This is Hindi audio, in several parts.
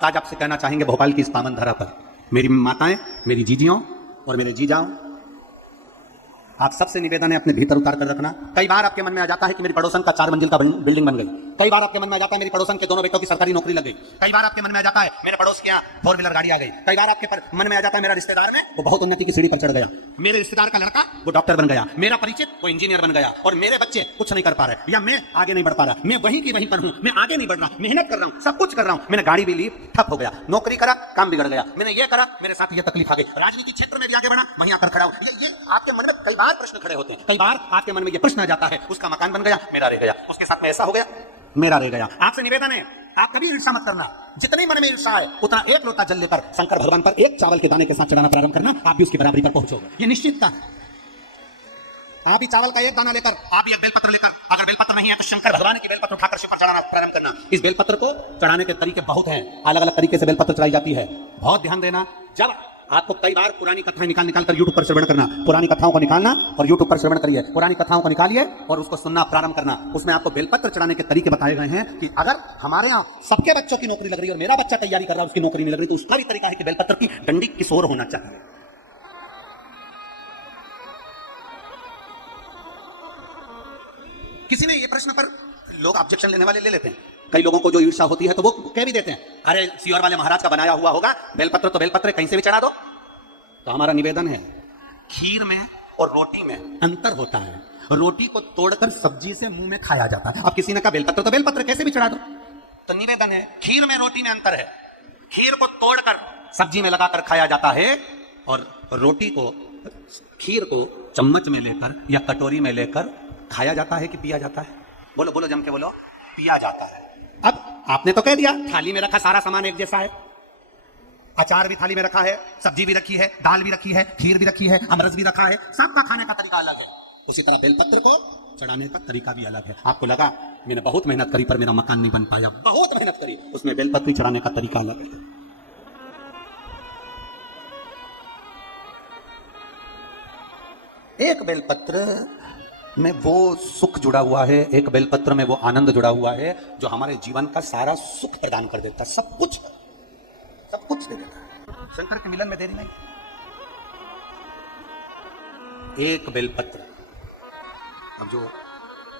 आज आपसे कहना चाहेंगे भोपाल की इस पावन धरा पर मेरी माताएं, मेरी जीजियों और मेरे जीजाओं, आप सबसे निवेदन है अपने भीतर उतार कर रखना। कई बार आपके मन में आ जाता है कि मेरी पड़ोसन का 4 मंजिल का बिल्डिंग बन गई। कई बार आपके मन में आ जाता है मेरी पड़ोसन के दोनों बेटों की सरकारी नौकरी लग गई। कई बार आपके मन में आ जाता है मेरे पड़ोस के यहाँ 4 व्हीलर गाड़ी आ गई। कई बार आपके मन में आ जाता है मेरा रिश्तेदार में वो बहुत उन्नति की सीढ़ी पर चढ़ गया, मेरे रिश्तेदार का लड़का वो डॉक्टर बन गया, मेरा परिचित वो इंजीनियर बन गया और मेरे बच्चे कुछ नहीं कर पा रहे, या मैं आगे नहीं बढ़ पा रहा, मैं वहीं की वहीं पर हूँ, मैं आगे नहीं बढ़ रहा, मेहनत कर रहा हूँ, सब कुछ कर रहा हूँ, मैंने गाड़ी भी ली, ठप हो गया, नौकरी करा, काम बिगड़ गया, मैंने ये करा, मेरे साथ ये तकलीफ आ गई, राजनीति क्षेत्र में भी आगे बढ़ा, वहीं आकर खड़ा हूँ। ये आपके मन में कई बार प्रश्न खड़े होते हैं, कई बार आपके मन में ये प्रश्न आ जाता है, उसका मकान बन गया, मेरा रह गया, उसके साथ में ऐसा हो गया, मेरा रह गया। आपसे निवेदन है आप कभी ईर्ष्या मत करना, जितनी मन में ईर्ष्या है उतना एक लोटा जल लेकर शंकर भगवान पर एक चावल के दाने के साथ चढ़ाना प्रारंभ करना, आप भी उसकी बराबरी पर पहुंचोगे, ये निश्चित था। आप ही चावल का एक दाना लेकर, आप ही एक बेलपत्र लेकर, अगर बेलपत्र नहीं है तो शंकर भगवान की बेलपत्र उठाकर शिव पर चढ़ाना प्रारंभ करना। इस बेलपत्र को चढ़ाने के तरीके बहुत हैं, अलग अलग तरीके से बेलपत्र चढ़ाई जाती है, बहुत ध्यान देना। जब आपको कई बार पुरानी कथाएं निकाल कर यूट्यूब पर श्रवण करना, पुरानी कथाओं को निकालना और यूट्यूब पर श्रवण करिए, पुरानी कथाओं को निकालिए और उसको सुनना प्रारंभ करना। उसमें आपको बेलपत्र चढ़ाने के तरीके बताए गए हैं कि अगर हमारे यहाँ सबके बच्चों की नौकरी लग रही है और मेरा बच्चा तैयारी कर रहा है उसकी नौकरी नहीं लग रही, तो उसका भी तरीका है कि बेलपत्र की डंडी किस ओर होना चाहिए। किसी ने ये प्रश्न पर लोग ऑब्जेक्शन लेने वाले ले लेते हैं, कई लोगों को जो ईर्ष्या होती है तो वो कह भी देते हैं, अरे सियोर वाले महाराज का बनाया हुआ होगा, बेलपत्र तो बेलपत्र कहीं से भी चढ़ा दो। तो हमारा निवेदन है, खीर में और रोटी में अंतर होता है, रोटी को तोड़कर सब्जी से मुंह में खाया जाता है। अब किसी ने कहा बेलपत्र तो बेलपत्र कैसे भी चढ़ा दो, तो निवेदन है खीर में रोटी में अंतर है, खीर को तोड़कर सब्जी में लगाकर खाया जाता है और रोटी को, खीर को चम्मच में लेकर या कटोरी में लेकर खाया जाता है कि पिया जाता है। बोलो बोलो जम के बोलो, पिया जाता है। अब आपने तो कह दिया थाली में रखा सारा सामान एक जैसा है, अचार भी थाली में रखा है, सब्जी भी रखी है, दाल भी रखी है, खीर भी रखी है, अमरस भी रखा है, सबका खाने का तरीका अलग है। उसी तरह बेलपत्र को चढ़ाने का तरीका भी अलग है। आपको लगा मैंने बहुत मेहनत करी पर मेरा मकान नहीं बन पाया, बहुत मेहनत करी, उसमें बेलपत्र चढ़ाने का तरीका अलग है। एक बेलपत्र में वो सुख जुड़ा हुआ है, एक बेलपत्र में वो आनंद जुड़ा हुआ है जो हमारे जीवन का सारा सुख प्रदान कर देता है, सब कुछ दे देता है। शंकर के मिलन में देरी नहीं। एक बेलपत्र, अब जो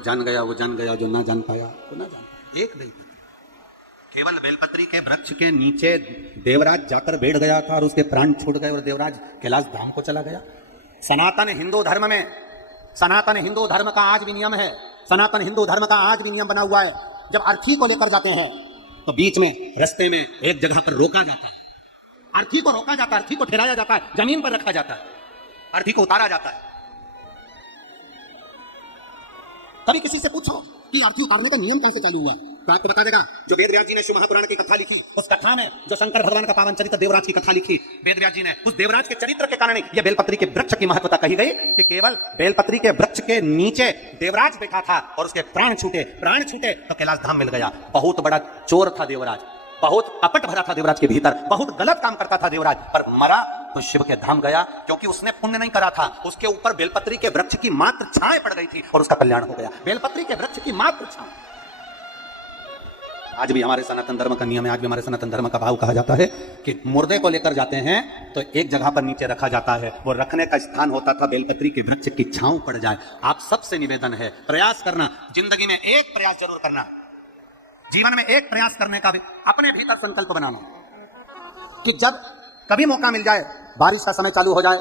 जान गया वो जान गया, जो ना जान पाया वो ना जान पाया। एक बेलपत्र, केवल बेलपत्री के वृक्ष के नीचे देवराज जाकर बैठ गया था और उसके प्राण छूट गए और देवराज कैलाश धाम को चला गया। सनातन हिंदू धर्म में, सनातन हिंदू धर्म का आज भी नियम है, सनातन हिंदू धर्म का आज भी नियम बना हुआ है, जब अर्थी को लेकर जाते हैं तो बीच में रास्ते में एक जगह पर रोका जाता है, अर्थी को रोका जाता है, अर्थी को ठहराया जाता है, जमीन पर रखा जाता है, अर्थी को उतारा जाता है। कभी किसी से पूछो कि अर्थी उतारने का नियम कैसे चालू हुआ है, तो आपको बता देगा जो वेदव्यास जी ने शिव महापुराण की कथा लिखी, उस कथा में जो शंकर भगवान का पावन चरित्र देवराज की कथा लिखी, वेदव्यास जी ने उस देवराज के चरित्र के कारण यह बेलपत्री के वृक्ष की महत्वता कही गई कि केवल बेलपत्री के वृक्ष के नीचे देवराज बैठा था और उसके प्राण छूटे तो कैलाश धाम मिल गया। बहुत बड़ा चोर था देवराज, बहुत कपट भरा था देवराज के भीतर, बहुत गलत काम करता था देवराज, पर मरा तो शिव के धाम गया क्योंकि उसने पुण्य नहीं करा था, उसके ऊपर बेलपत्री के वृक्ष की मात्र छाया पड़ गई थी और उसका कल्याण हो गया। बेलपत्री के वृक्ष की मात्र छाया। आज भी हमारे सनातन धर्म का नियम है, आज भी हमारे सनातन धर्म का भाव कहा जाता है कि मुर्दे को लेकर जाते हैं तो एक जगह पर नीचे रखा जाता है, वो रखने का स्थान होता था बेलपत्री के वृक्ष की छांव पड़ जाए। आप सबसे निवेदन है, प्रयास करना, जिंदगी में एक प्रयास जरूर करना, जीवन में एक प्रयास करने का भी अपने भीतर संकल्प बनाना कि जब कभी मौका मिल जाए, बारिश का समय चालू हो जाए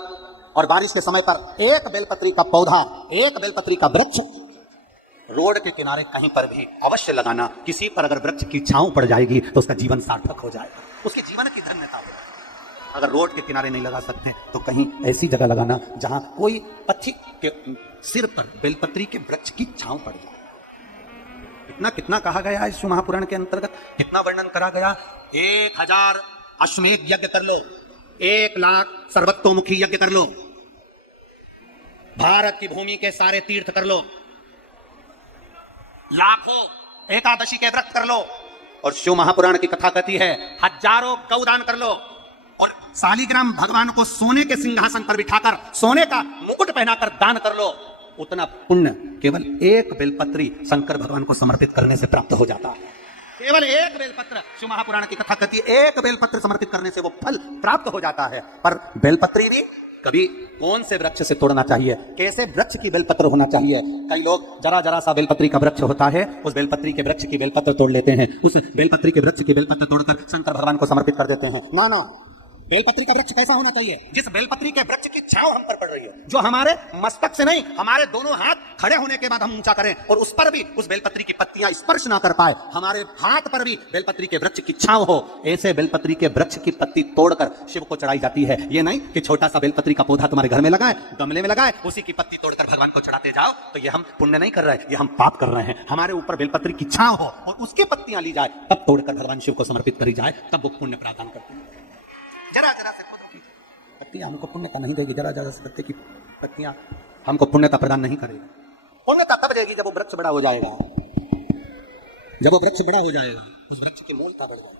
और बारिश के समय पर एक बेलपत्री का पौधा, एक बेलपत्री का वृक्ष रोड के किनारे कहीं पर भी अवश्य लगाना। किसी पर अगर वृक्ष की छांव पड़ जाएगी तो उसका जीवन सार्थक हो जाएगा, उसके जीवन की धन्यता हो। अगर रोड के किनारे नहीं लगा सकते तो कहीं ऐसी जगह लगाना जहां कोई पथिक के सिर पर बेलपत्री के वृक्ष की छांव पड़ जाए। इतना कितना कहा गया इस महापुराण के अंतर्गत, कितना वर्णन करा गया। 1000 अश्वमेध यज्ञ कर लो, 1 लाख सर्वतोमुखी यज्ञ कर लो, भारत की भूमि के सारे तीर्थ कर लो, लाखों एकादशी के व्रत कर लो, और शिव महापुराण की कथा कहती है हजारों गौदान कर लो, और शालिग्राम भगवान को सोने के सिंहासन पर बिठाकर सोने का मुकुट पहनाकर दान कर लो। उतना पुण्य केवल एक बेलपत्री शंकर भगवान को समर्पित करने से प्राप्त हो जाता है। केवल एक बेलपत्र, शिव महापुराण की कथा कहती है एक बेलपत्र समर्पित करने से वो फल प्राप्त हो जाता है। पर बेलपत्री भी कभी कौन से वृक्ष से तोड़ना चाहिए, कैसे वृक्ष की बेलपत्र होना चाहिए। कई लोग जरा जरा सा बेलपत्री का वृक्ष होता है, उस बेलपत्री के वृक्ष की बेलपत्र तोड़ लेते हैं, उस बेलपत्री के वृक्ष की बेलपत्र तोड़कर शंकर भगवान को समर्पित कर देते हैं। ना ना, बेलपत्री का वृक्ष कैसा होना चाहिए, जिस बेलपत्री के वृक्ष की छांव हम पर पड़ रही है, जो हमारे मस्तक से नहीं, हमारे दोनों हाथ खड़े होने के बाद हम ऊंचा करें और उस पर भी उस बेलपत्री की पत्तियां स्पर्श ना कर पाए, हमारे हाथ पर भी बेलपत्री के वृक्ष की छांव हो, ऐसे बेलपत्री के वृक्ष की पत्ती तोड़कर शिव को चढ़ाई जाती है। ये नहीं कि छोटा सा बेलपत्री का पौधा तुम्हारे घर में लगाए, गमले में लगाए, उसी की पत्ती तोड़कर भगवान को चढ़ाते जाओ, तो ये हम पुण्य नहीं कर रहे हैं, ये हम पाप कर रहे हैं। हमारे ऊपर बेलपत्री की छांव हो और उसकी पत्तियां ली जाए, तब तोड़कर भगवान शिव को समर्पित करी जाए, तब वो पुण्य प्रदान करते हैं। जरा जरा से पत्तियां हमको पुण्यता नहीं देगी, जरा जरा से पत्ते की पत्तियां हमको पुण्यता प्रदान नहीं करेगी। पुण्यता तब देगी जब वो वृक्ष बड़ा हो जाएगा, जब वो वृक्ष बड़ा हो जाएगा, उस वृक्ष की मूलता बढ़ जाएगी,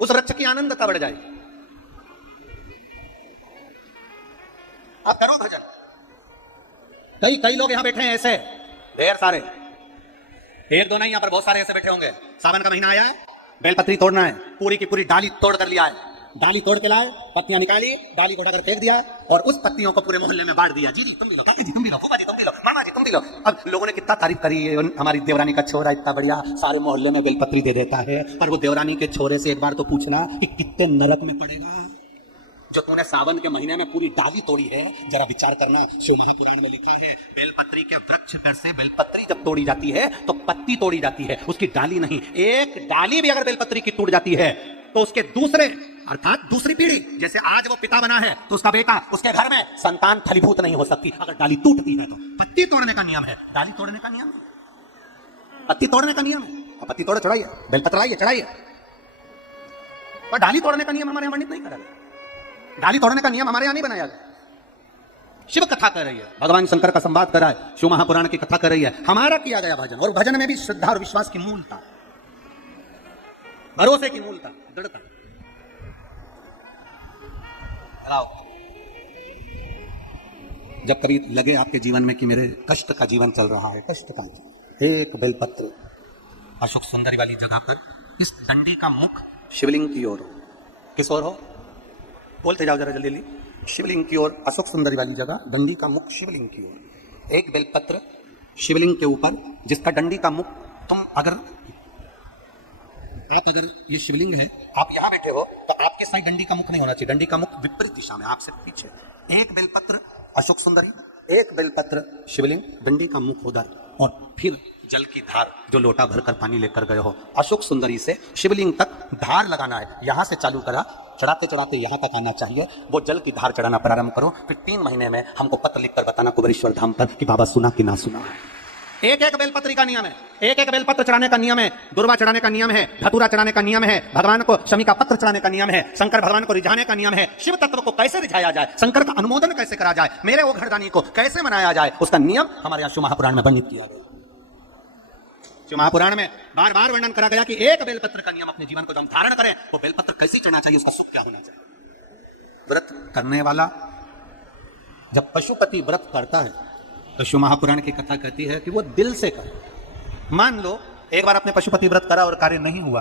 उस वृक्ष की आनंदता बढ़ जाएगी। आप करो भजन, कई लोग यहां बैठे हैं ऐसे, ढेर सारे, एक दो नहीं, यहां पर बहुत सारे ऐसे बैठे होंगे। सावन का महीना आया है, बेलपत्री तोड़ना है, पूरी की पूरी डाली तोड़ कर लिया है, डाली तोड़ के लाए, पत्तियां निकाली, डाली को उठाकर फेंक दिया और उस पत्तियों को पूरे मोहल्ले में बांट दिया। जी तुम भी लो, काकी जी तुम भी लो, फूफा जी तुम भी लो, मामा जी तुम भी लो। अब लोगों ने कितना तारीफ करी, हमारी देवरानी का छोरा इतना बढ़िया सारे मोहल्ले में बेलपत्री दे देता है। पर वो देवरानी के छोरे से एक बार तो पूछना कि कितने नरक में पड़ेगा जो तूने सावन के महीने में पूरी डाली तोड़ी है। जरा विचार करना, शिव महापुराण में लिखा है बेलपत्री के वृक्ष पर से बेलपत्री जब तोड़ी जाती है तो पत्ती तोड़ी जाती है, उसकी डाली नहीं। एक डाली भी अगर बेलपत्री की टूट जाती है तो उसके दूसरे अर्थात दूसरी पीढ़ी, जैसे आज वो पिता बना है तो उसका बेटा, उसके घर में संतान फलीभूत नहीं हो सकती अगर डाली टूटती है। तो पत्ती तोड़ने का नियम है, डाली तोड़ने का नियम है, पत्ती तोड़ने का नियम है। पत्ती तोड़े चढ़ाइए, बेलपत्र लाइए चढ़ाइए, पर डाली तोड़ने का नियम हमारे यहां वर्णित नहीं करा गया, डाली तोड़ने का नियम हमारे यहां नहीं बनाया गया। शिव कथा कर रही है, भगवान शंकर का संवाद कर रहा है, शिव महापुराण की कथा कर रही है, हमारा किया गया भजन, और भजन में भी श्रद्धा और विश्वास की मूलता, भरोसे की मूलता, दृढ़ता। जब कभी लगे आपके जीवन में कि मेरे कष्ट का जीवन चल रहा है, कष्ट का, एक बेलपत्र अशोक सुंदरी वाली जगह पर इस डंडी का मुख शिवलिंग की ओर हो, किस ओर हो, बोलते जाओ जरा जल्दी, शिवलिंग की ओर, अशोक सुंदरी वाली जगह, डंडी का मुख शिवलिंग की ओर, एक बेलपत्र शिवलिंग के ऊपर, जिसका डंडी का मुख, तुम अगर ये शिवलिंग है, आप यहां बैठे हो तो आपके साइड डंडी का मुख नहीं होना चाहिए, डंडी का मुख विपरीत दिशा में, आपसे पीछे। एक बेलपत्र अशोक सुंदरी, एक बेलपत्र शिवलिंग, डंडी का मुख उधर, और फिर जल की धार जो लोटा भरकर पानी लेकर गए हो, अशोक सुंदरी से शिवलिंग तक धार लगाना है। यहां से चालू करा, चढ़ाते चढ़ाते यहां तक आना चाहिए, वो जल की धार चढ़ाना प्रारंभ करो। फिर 3 महीने में हमको पत्र लिखकर बताना कुबेरेश्वर धाम पर कि बाबा सुना कि ना सुना। एक एक बेलपत्री का नियम है, एक एक बेलपत्र चढ़ाने का नियम है, दुर्वा चढ़ाने का नियम है, धतूरा चढ़ाने का नियम है, भगवान को शमी का पत्र चढ़ाने का नियम है, शंकर भगवान को रिझाने का नियम है, शिव तत्व को कैसे रिझाया जाए, शंकर का अनुमोदन कैसे करा जाए, मेरे वो घरदानी को कैसे मनाया जाए, उसका नियम हमारे यहाँ शिव महापुराण में वर्णित किया गया। शिव महापुराण में बार बार वर्णन करा गया कि एक बेलपत्र का नियम अपने जीवन को जब धारण करें, वो बेलपत्र कैसे चढ़ना चाहिए, उसका सुख क्या होना चाहिए। व्रत करने वाला जब पशुपति व्रत करता है तो शिव महापुराण की कथा कहती है कि वो दिल से करे। मान लो एक बार आपने पशुपति व्रत करा और कार्य नहीं हुआ,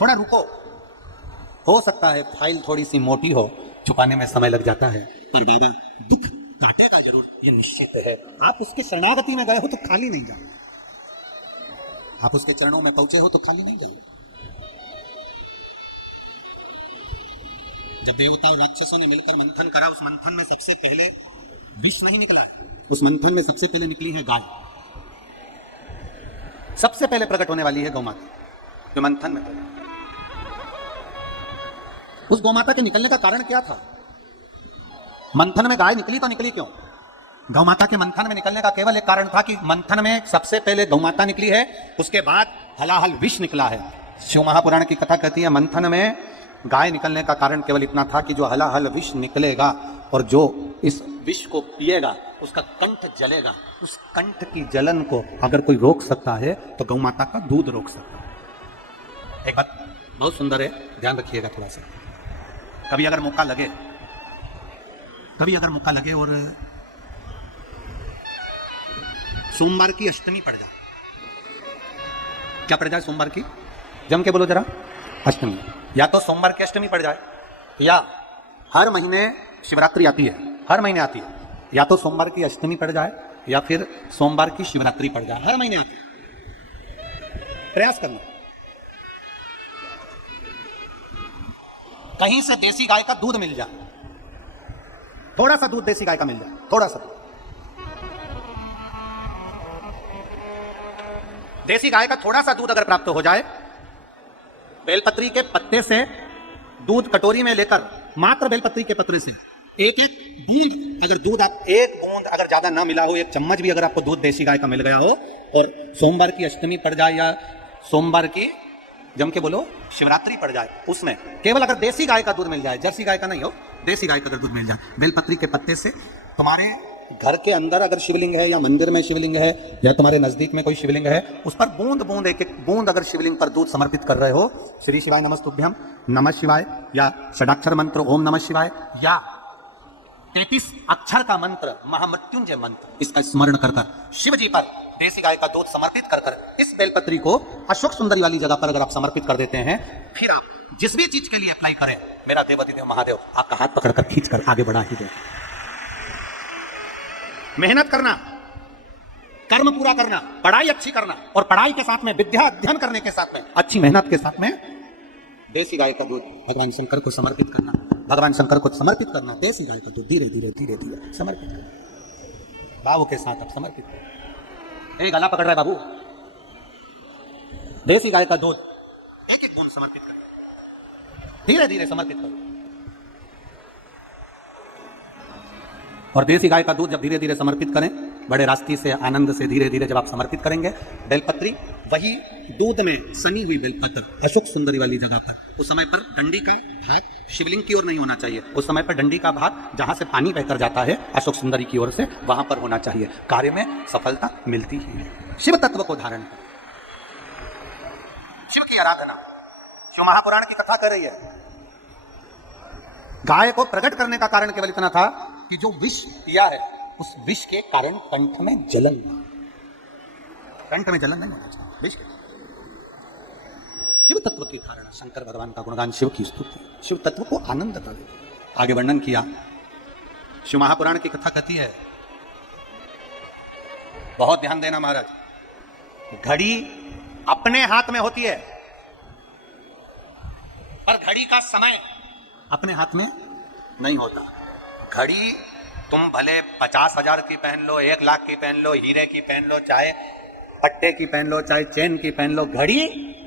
थोड़ा रुको, हो सकता है फाइल थोड़ी सी मोटी हो, छुपाने में समय लग जाता है, पर बाबा दुख काटेगा जरूर, ये निश्चित है। आप उसके शरणागति में गए हो तो खाली नहीं जाओ, आप उसके चरणों में पहुंचे हो तो खाली नहीं गए। जब देवता और राक्षसों ने मिलकर मंथन करा, उस मंथन में सबसे पहले विष नहीं निकला है, उस मंथन में सबसे पहले निकली है गाय, सबसे पहले प्रकट होने वाली है गौमाता, जो मंथन में पहले। उस गौमाता के निकलने का कारण क्या था? मंथन में गाय निकली तो निकली क्यों? गौमाता के मंथन में निकलने का केवल एक कारण था कि मंथन में सबसे पहले गौमाता निकली है, उसके बाद हलाहल विष निकला है। शिव महापुराण की कथा कहती है मंथन में गाय निकलने का कारण केवल इतना था कि जो हलाहल विष निकलेगा और जो इस विष को पिएगा उसका कंठ जलेगा, उस कंठ की जलन को अगर कोई रोक सकता है तो गौमाता का दूध रोक सकता है। एक बात बहुत सुंदर है, ध्यान रखिएगा थोड़ा सा। कभी अगर मौका लगे और सोमवार की अष्टमी पड़ जाए, क्या पड़ जाए सोमवार की? जम के बोलो जरा। अष्टमी। या तो सोमवार की अष्टमी पड़ जाए, या हर महीने शिवरात्रि आती है, हर महीने आती है, या तो सोमवार की अष्टमी पड़ जाए या फिर सोमवार की शिवरात्रि पड़ जाए, हर महीने आती है। प्रयास करना। कहीं से देसी गाय का दूध मिल जाए, थोड़ा सा दूध देसी गाय का मिल जाए, थोड़ा सा दूध। देसी गाय का थोड़ा सा दूध अगर प्राप्त हो जाए, बेलपत्री के पत्ते से दूध कटोरी में लेकर, मात्र बेलपत्री के पत्ते से एक एक बूंद अगर दूध, आप एक बूंद अगर ज्यादा ना मिला हो, एक चम्मच भी अगर आपको दूध देसी गाय का मिल गया हो, और सोमवार की अष्टमी पड़ जाए या सोमवार की, जम के बोलो, शिवरात्रि पड़ जाए, उसमें केवल अगर देसी गाय का दूध मिल जाए, जर्सी गाय का नहीं हो, देसी गाय का अगर दूध मिल जाए, बेलपत्री के पत्ते से, तुम्हारे घर के अंदर अगर शिवलिंग है या मंदिर में शिवलिंग है या तुम्हारे नजदीक में कोई शिवलिंग है, उस पर बूंद बूंद, एक एक बूंद अगर शिवलिंग पर दूध समर्पित कर रहे हो, श्री शिवाय नमस्तुभ्यम, नमः शिवाय, या षडाक्षर मंत्र ओम नमः शिवाय, या 33 अक्षर का मंत्र महामृत्युंजय मंत्र, इसका स्मरण कर कर शिव जी पर देसी गाय का दूध समर्पित कर कर इस बेलपत्री को अशोक सुंदरी वाली जगह पर अगर आप समर्पित कर देते हैं, फिर आप जिस भी चीज के लिए अप्लाई करें, मेरा देवाधिदेव महादेव आपका हाथ पकड़कर खींच कर आगे बढ़ा ही दे। मेहनत करना, कर्म पूरा करना, पढ़ाई अच्छी करना, और पढ़ाई के साथ में विद्या अध्ययन करने के साथ में अच्छी मेहनत के साथ में देसी गाय का दूध भगवान शंकर को समर्पित करना, भगवान शंकर को समर्पित करना, देसी गाय का दूध धीरे धीरे धीरे धीरे समर्पित करना, भाव के साथ आप समर्पित करना। एक गला पकड़ रहा है बाबू, देसी गाय का दूध एक एक बूंद समर्पित करो, धीरे धीरे समर्पित करो। और देसी गाय का दूध जब धीरे धीरे समर्पित करें, बड़े रास्ते से, आनंद से, धीरे धीरे जब आप समर्पित करेंगे, बेलपत्री वही दूध में सनी हुई बेलपत्र अशोक सुंदरी वाली जगह पर, उस समय पर डंडी का भाग शिवलिंग की ओर नहीं होना चाहिए, उस समय पर डंडी का भाग जहां से पानी बहकर जाता है अशोक सुंदरी की ओर से, वहां पर होना चाहिए। कार्य में सफलता मिलती ही है। शिव तत्व को धारण करें, शिव की आराधना, शिव महापुराण की कथा कर रही है। गाय को प्रकट करने का कारण केवल इतना था कि जो विष पिया है, उस विष के कारण कंठ में जलन, कंठ में जलन नहीं होना चाहिए, विष के। शिव तत्व की धारणा, शंकर भगवान का गुणगान, शिव की स्तुति, शिव तत्व को आनंद कर देते। आगे वर्णन किया, शिव महापुराण की कथा कहती है, बहुत ध्यान देना महाराज, घड़ी अपने हाथ में होती है, पर घड़ी का समय अपने हाथ में नहीं होता। घड़ी तुम भले 50,000 की पहन लो, 1 लाख की पहन लो, हीरे की पहन लो, चाहे पट्टे की पहन लो, चाहे चेन की पहन लो, घड़ी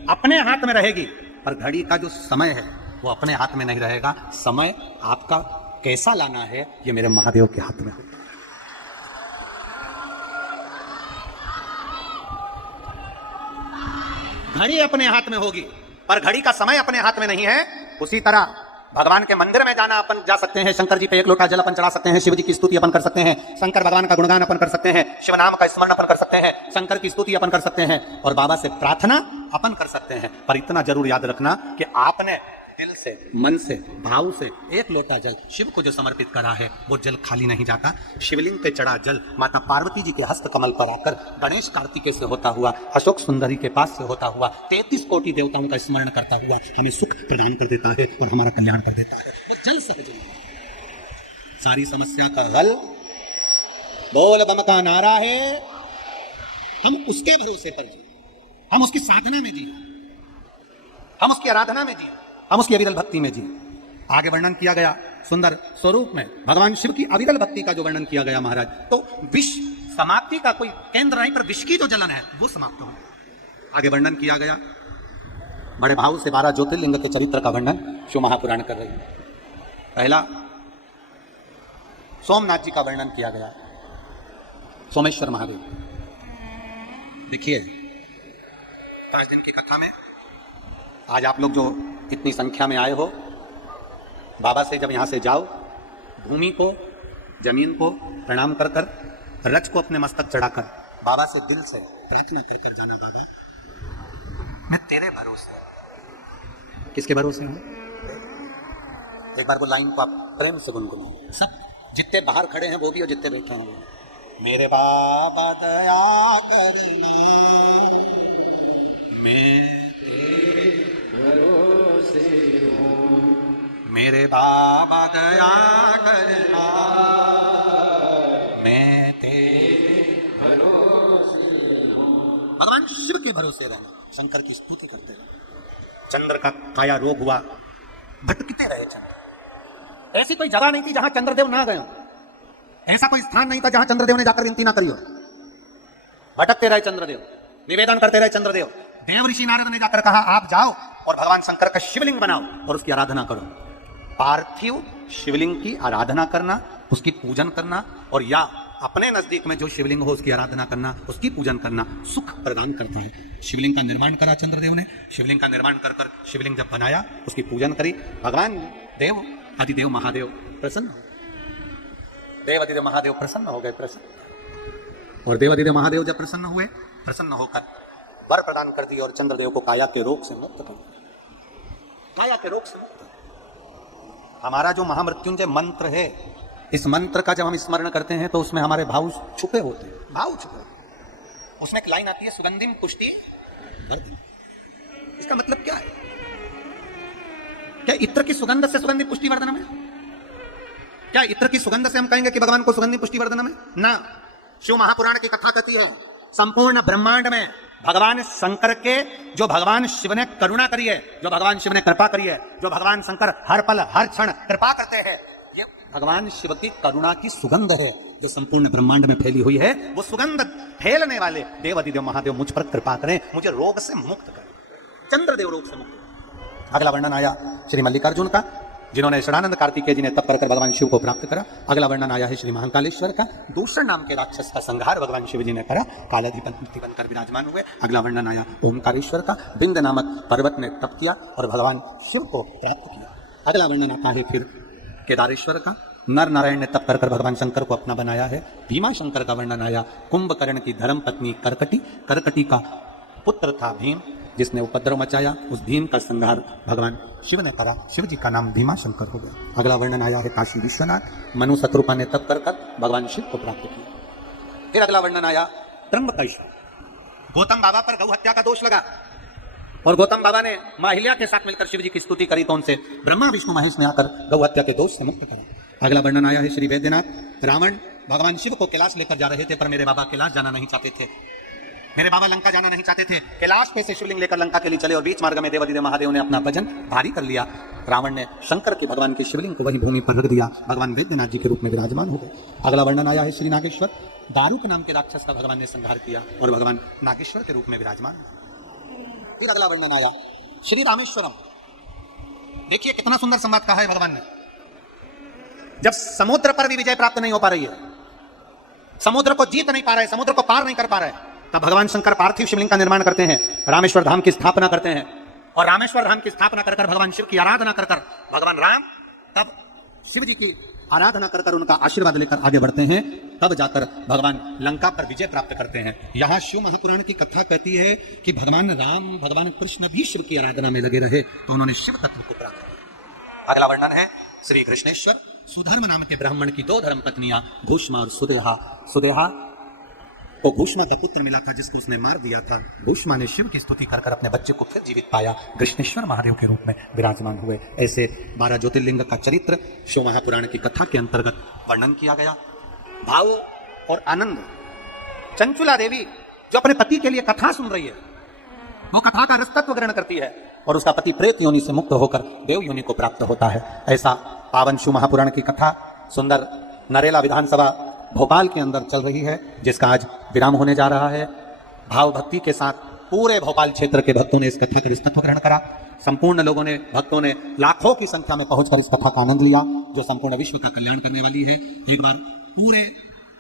अपने हाथ में रहेगी, पर घड़ी का जो समय है वो अपने हाथ में नहीं रहेगा। समय आपका कैसा लाना है, ये मेरे महादेव के हाथ में है। घड़ी अपने हाथ में होगी, पर घड़ी का समय अपने हाथ में नहीं है। उसी तरह भगवान के मंदिर में जाना, अपन जा सकते हैं, शंकर जी पे 1 लोटा जल अपन चढ़ा सकते हैं, शिव जी की स्तुति अपन कर सकते हैं, शंकर भगवान का गुणगान अपन कर सकते हैं, शिव नाम का स्मरण अपन कर सकते हैं, शंकर की स्तुति अपन कर सकते हैं, और बाबा से प्रार्थना अपन कर सकते हैं। पर इतना जरूर याद रखना कि आपने दिल से, मन से, भाव से 1 लोटा जल शिव को जो समर्पित करा है, वो जल खाली नहीं जाता। शिवलिंग पे चढ़ा जल माता पार्वती जी के हस्त कमल पर आकर गणेश कार्तिकेय से होता हुआ, अशोक सुंदरी के पास से होता हुआ, 33 कोटि देवताओं का स्मरण करता हुआ हमें सुख प्रदान कर देता है और हमारा कल्याण कर देता है। वो जल सहज सारी समस्या का हल, बोल बम का नारा है। हम उसके भरोसे पर जिए, हम उसकी साधना में जिए, हम उसकी आराधना में जिए, हम उसकी अविरल भक्ति में जिए। आगे वर्णन किया गया सुंदर स्वरूप में भगवान शिव की अविरल भक्ति का जो वर्णन किया गया महाराज, तो विष समाप्ति का कोई केंद्र नहीं, पर विष की जो जलन है वो समाप्त हो। आगे वर्णन किया गया, बड़े भाव से 12 ज्योतिर्लिंग के चरित्र का वर्णन शिव महापुराण कर रही है। पहला सोमनाथ जी का वर्णन किया गया, सोमेश्वर महादेव। देखिए 5 दिन की कथा में आज आप लोग जो इतनी संख्या में आए हो, बाबा से जब यहाँ से जाओ, भूमि को, जमीन को प्रणाम कर कर, रज को अपने मस्तक चढ़ाकर बाबा से दिल से प्रार्थना कर कर जाना, बाबा मैं तेरे भरोसे। किसके भरोसे हूँ? एक बार वो लाइन को आप प्रेम से गुनगुनाओ, सब जितने बाहर खड़े हैं वो भी और जितने बैठे हैं वो। मेरे बाबा दया करना, मैं तेरे भरोसे हूँ, मेरे बाबा दया करना, मैं तेरे भरोसे हूँ। भगवान शिव के भरोसे रहना, शंकर की स्तुति करते रहना। चंद्र का काया रोग हुआ, भटकते रहे चंद्र। ऐसी कोई जगह नहीं थी जहां चंद्रदेव ना गए हो, ऐसा कोई स्थान नहीं था जहां चंद्रदेव ने जाकर विनती ना करी हो। भटकते रहे चंद्रदेव, निवेदन करते रहे चंद्रदेव। देव ऋषि नारद ने जाकर कहा आप जाओ और भगवान शंकर का शिवलिंग बनाओ और उसकी आराधना करो। पार्थिव शिवलिंग की आराधना करना, उसकी पूजन करना, और या अपने नजदीक में जो शिवलिंग हो उसकी आराधना करना, उसकी पूजन करना सुख प्रदान करता है। शिवलिंग का निर्माण करा चंद्रदेव ने। शिवलिंग का निर्माण कर कर शिवलिंग जब बनाया, उसकी पूजन करी, भगवान देव आदिदेव महादेव प्रसन्न हो। देव आदिदेव महादेव प्रसन्न हो गए, प्रसन्न। और देव आदिदेव महादेव जब प्रसन्न हुए, प्रसन्न होकर वर प्रदान कर दिया और चंद्रदेव को काया के रोग से मुक्त कर दिया। काया के रोग से मुक्त। हमारा जो महामृत्युंजय मंत्र है, इस मंत्र का जब हम स्मरण करते हैं तो उसमें हमारे भाव छुपे होते हैं, भाव छुपे। उसमें एक लाइन आती है, सुगंधिम पुष्टि वर्धनम। इसका मतलब क्या है? क्या इत्र की सुगंध से सुगंधिम पुष्टि वर्धनम है? क्या इत्र की सुगंध से हम कहेंगे कि भगवान को सुगंधिम पुष्टि वर्धनम है? ना। शिव महापुराण की कथा कहती है, संपूर्ण ब्रह्मांड में भगवान शंकर के, जो भगवान शिव ने करुणा करी है, जो भगवान शिव ने कृपा करी है, जो भगवान शंकर हर पल हर क्षण कृपा करते हैं, ये भगवान शिव की करुणा की सुगंध है जो संपूर्ण ब्रह्मांड में फैली हुई है। वो सुगंध फैलने वाले देव आदिदेव महादेव मुझ पर कृपा करें, मुझे रोग से मुक्त करें। चंद्रदेव रोग से मुक्त। अगला वर्णन आया श्री मल्लिकार्जुन का, जिन्होंने षडानंद कार्तिकेय जी ने तप कर भगवान शिव को प्राप्त करा। अगला वर्णन आया है श्री महाकालेश्वर का, दूसरे नाम के राक्षस का संहार भगवान शिव जी ने करा, कालाधिपति बनकर विराजमान हुए। अगला वर्णन आया ओमकारेश्वर का, बिंद नामक पर्वत में तप किया और भगवान शिव को प्राप्त किया। अगला वर्णन आता है फिर केदारेश्वर का, नर नारायण ने तप कर कर भगवान शंकर को अपना बनाया है। भीमा शंकर का वर्णन आया, कुंभकर्ण की धर्म पत्नी करकटी, करकटी का पुत्र था भीम, जिसने उपद्रव मचाया, उस भीम का संहार भगवान शिव ने करा। शिव जी का नाम भीमा शंकर हो गया। अगला वर्णन आया है काशी विश्वनाथ, मनु शत्रुपा ने तप कर कर भगवान शिव को प्राप्त किया। फिर अगला वर्णन आया त्र्यंबकेश्वर। गौतम बाबा पर गौ हत्या का दोष लगा और गौतम बाबा ने माहिल्या के साथ मिलकर शिव जी की स्तुति करी, तो उनसे ब्रह्मा विष्णु महेश ने आकर गौ हत्या के दोष से मुक्त करा। अगला वर्णन आया है श्री वैद्यनाथ। रावण भगवान शिव को कैलाश लेकर जा रहे थे, पर मेरे बाबा कैलाश जाना नहीं चाहते थे, मेरे बाबा लंका जाना नहीं चाहते थे। कैलाश पे से शिवलिंग लेकर लंका के लिए चले और बीच मार्ग में देवादिदेव महादेव ने अपना वजन भारी कर लिया। रावण ने शंकर के भगवान के शिवलिंग को वही भूमि पर रख दिया, भगवान वैद्यनाथ जी के रूप में विराजमान हो गए। अगला वर्णन आया है श्री नागेश्वर। दारुक नाम के राक्षस का भगवान ने संहार किया और भगवान नागेश्वर के रूप में विराजमान हुए। फिर अगला वर्णन आया श्री रामेश्वरम। देखिए कितना सुंदर संवाद कहा है भगवान ने। जब समुद्र पर भी विजय प्राप्त नहीं हो पा रही है, समुद्र को जीत नहीं पा रहे, समुद्र को पार नहीं कर पा रहे, तब भगवान शंकर पार्थिव शिवलिंग का निर्माण करते हैं, रामेश्वर धाम की स्थापना करते हैं। और रामेश्वर धाम की स्थापना कर भगवान शिव की आराधना कर भगवान राम तब शिव जी की आराधना कर उनका आशीर्वाद लेकर आगे बढ़ते हैं, तब जाकर भगवान लंका पर विजय प्राप्त करते हैं। यहाँ शिव महापुराण की कथा कहती है कि भगवान राम, भगवान कृष्ण भी शिव की आराधना में लगे रहे, तो उन्होंने शिव तत्व को प्राप्त किया। अगला वर्णन है श्री कृष्णेश्वर। सुधर्म नाम के ब्राह्मण की दो धर्म पत्नियां भूष्मा और सुदेहा। सुदेहा को भूष्मा का पुत्र मिला था जिसको उसने मार दिया था। भूष्मा ने शिव की स्तुति कर अपने बच्चे को फिर जीवित पाया, कृष्णेश्वर महादेव के रूप में विराजमान हुए। ऐसे 12 ज्योतिर्लिंग का चरित्र शिव महापुराण की कथा के अंतर्गत वर्णन किया गया। भाव और आनंद। चंचुला देवी जो अपने पति के लिए कथा सुन रही है, वो कथा का रसतत्व ग्रहण करती है और उसका पति प्रेत योनि से मुक्त होकर देव योनि को प्राप्त होता है। ऐसा पावन शिव महापुराण की कथा सुंदर नरेला विधानसभा भोपाल के अंदर चल रही है, जिसका आज विराम होने जा रहा है। भाव भक्ति के साथ पूरे भोपाल क्षेत्र के भक्तों ने इस कथा का रसतत्व ग्रहण करा। संपूर्ण लोगों ने, भक्तों ने लाखों की संख्या में पहुंचकर इस कथा का आनंद लिया, जो संपूर्ण विश्व का कल्याण करने वाली है। एक बार पूरे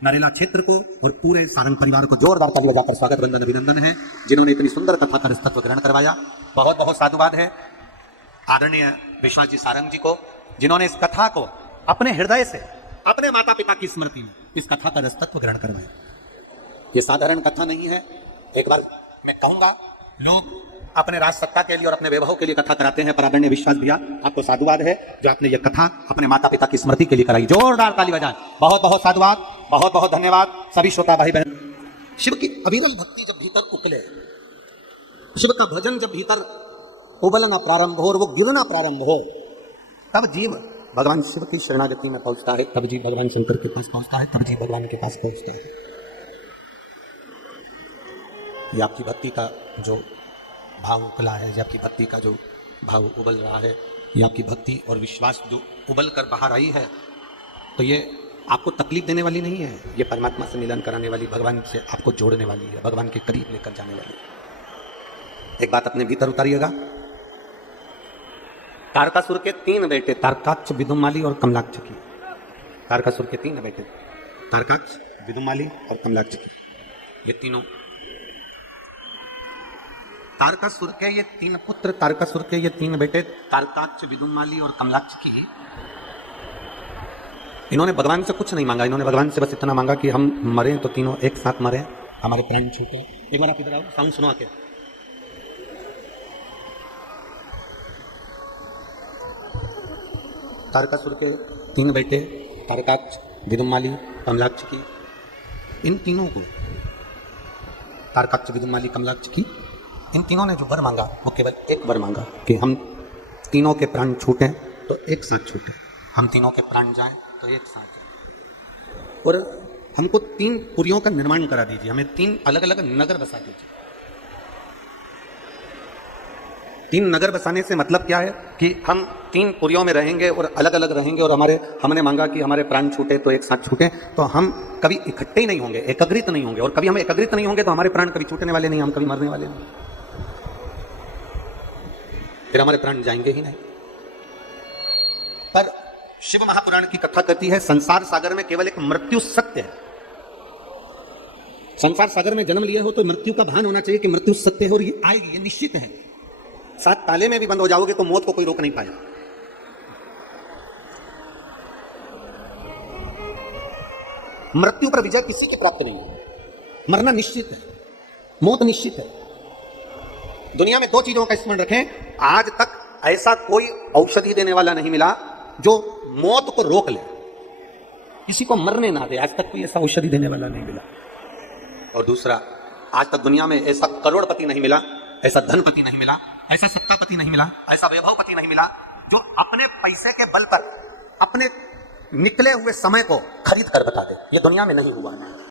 नरेला क्षेत्र को और पूरे सारंग परिवार को जोरदार ताली बजाकर स्वागत वंदन अभिनंदन है, जिन्होंने इतनी सुंदर कथा का रसतत्व ग्रहण करवाया। बहुत बहुत साधुवाद है आदरणीय विश्वास जी सारंग जी को, जिन्होंने इस कथा को अपने हृदय से, अपने माता पिता की स्मृति में इस कथा का रसतत्व ग्रहण करवाया। ये साधारण कथा नहीं है। एक बार मैं कहूंगा, लोग अपने राज सत्ता के लिए और अपने वैभव के लिए कथा कराते हैं, पर आदरणीय विश्वास भैया आपको साधुवाद है जो आपने ये कथा अपने माता पिता की स्मृति के लिए कराई। जोरदार ताली बजाएं। बहुत बहुत साधुवाद, बहुत बहुत धन्यवाद सभी श्रोता भाई बहन। शिव की अविरल भक्ति जब भीतर उकले, शिव का भजन जब भीतर उबलना प्रारंभ हो और वो गिरना प्रारंभ हो, तब जीव भगवान शिव की शरणागति में पहुंचता है, तब जीव भगवान शंकर के पास पहुंचता है, तब जीव भगवान के पास पहुंचता है। ये आपकी भक्ति का जो भाव उबला है, ये आपकी भक्ति का जो भाव उबल रहा है, ये आपकी भक्ति और विश्वास जो उबल कर बाहर आई है, तो ये आपको तकलीफ देने वाली नहीं है, ये परमात्मा से मिलन कराने वाली, भगवान से आपको जोड़ने वाली है, भगवान के करीब लेकर जाने वाली है। एक बात अपने भीतर उतारिएगा, तारकासुर के 3 बेटे, तारकाक्ष, विदुमाली और कमलाक्ष की। तारकासुर के 3 बेटे, तारकाक्ष, विदुमाली और कमलाक्ष की, ये तीनों तारकासुर के ये 3 पुत्र, तारकासुर के ये 3 बेटे, तारकाक्ष, विदुमाली और कमलाक्ष की, इन्होंने भगवान से कुछ नहीं मांगा, इन्होंने भगवान से बस इतना मांगा कि हम मरें तो तीनों एक साथ मरें, हमारे प्राण छूटे। एक बार आप इधर आओ, साउंड सुनो आके। तारकासुर के 3 बेटे, तारकाक्ष, विदुमाली, कमलाक्ष की, इन तीनों को, तारकाक्ष, विदुमाली, कमलाक्ष की, इन तीनों ने जो वर मांगा वो केवल एक वर मांगा कि हम तीनों के प्राण छूटें तो एक साथ छूटें, हम तीनों के प्राण जाएं तो एक साथ जाएं, और हमको 3 पुरियों का निर्माण करा दीजिए, हमें 3 अलग अलग नगर बसा दीजिए। 3 नगर बसाने से मतलब क्या है कि हम 3 पुरियों में रहेंगे और अलग अलग रहेंगे, और हमने मांगा कि हमारे प्राण छूटे तो एक साथ छूटे, तो हम कभी इकट्ठे ही नहीं होंगे, एकाग्रित नहीं होंगे, और कभी हम एकाग्रित नहीं होंगे तो हमारे प्राण कभी छूटने वाले नहीं, हम कभी मरने वाले नहीं, फिर हमारे प्राण जाएंगे ही नहीं। पर शिव महापुराण की कथा कहती है संसार सागर में केवल एक मृत्यु सत्य है। संसार सागर में जन्म लिए हो तो मृत्यु का भान होना चाहिए कि मृत्यु सत्य है और ये आएगी, ये निश्चित है। 7 ताले में भी बंद हो जाओगे तो मौत को कोई रोक नहीं पाएगा। मृत्यु पर विजय किसी की प्राप्त नहीं है, मरना निश्चित है, मौत निश्चित है। दुनिया में 2 चीजों का स्मरण रखें, आज तक ऐसा कोई औषधि देने वाला नहीं मिला जो मौत को रोक ले, किसी को मरने ना दे, आज तक कोई ऐसा औषधि देने वाला नहीं मिला। और दूसरा, आज तक दुनिया में ऐसा करोड़पति नहीं मिला, ऐसा धनपति नहीं मिला, ऐसा सत्तापति नहीं मिला, ऐसा वैभवपति नहीं मिला जो अपने पैसे के बल पर अपने निकले हुए समय को खरीद कर बता दे, ये दुनिया में नहीं हुआ है।